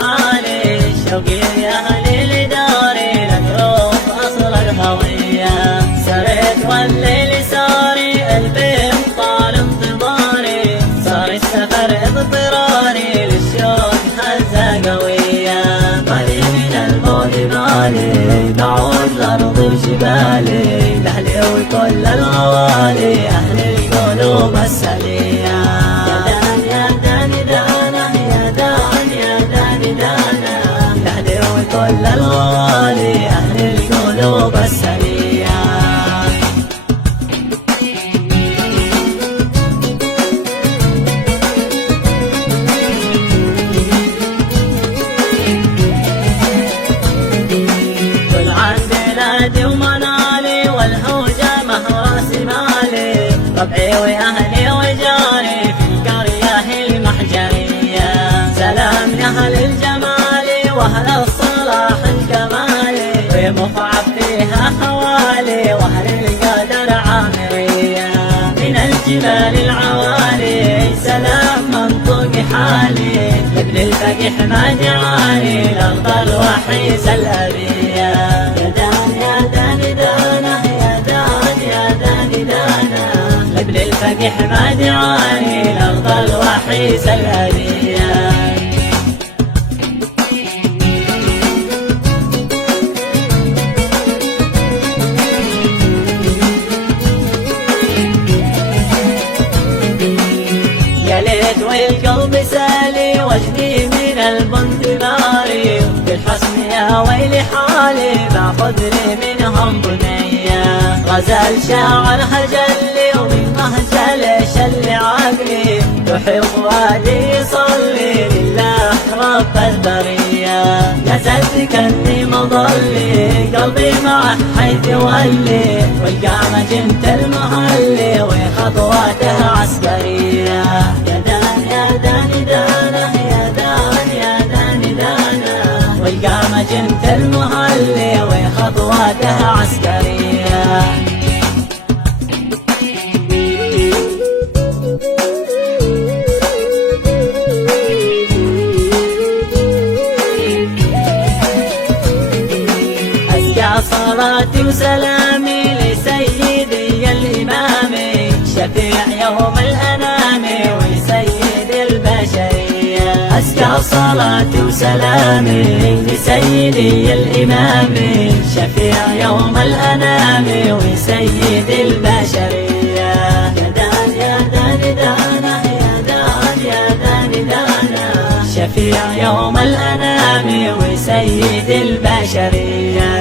حالي شوقي يا أهلي لداري لنروح أصل الهوية. سريت والليل ساري قلبي طال انتظاري صار السفر اضطراري للشوق هزة قوية. مالي من البعد بالي بعود لأرض وجبالي لأهلي وكل الغوالي أهل القلوب السلية. يا داني دانا يا داني دانا لأهلي وكل الغوالي أهل القلوب السلية. بلادي ومنالي والهوجة مهراس مالي ربعي وأهلي وجاري في القرية المحجرية. سلام لأهل الجمال وأهل الصلاح الكمالي ومصعب فيها حوالي وأهل القدر عامرية. من الجبال العوالي سلام منطق حالي لابن الفقح ما دعاني لأرض الوحيس الأبية. لابن الفقح ما دعاني لأرض الوحيس الأبية. يا ليت والقلب سالي وجدي من البنت ناري بالحسن يا ويلي حالي باخذ لي منهم بنية. غزل شاعر هجلي ومن مهجل شل عقلي يحب وادي يصلي لله رب البرية. نزلت كني مضلي قلبي معه حيث ولي والقامة جنت المهلي وخطواته عسكرية. يا داني دانا يا داني دانا والقامة جنت المهلي وخطواته عسكرية. صلاتي وسلامي لسيدي الإمام شفيع يوم الأنام وسيد البشرية. أزكى صلاتي وسلامي لسيدي الإمام شفيع يوم الأنام وسيد البشرية. يا داني دانا يا داني دانا شفيع يوم الأنام وسيد البشرية.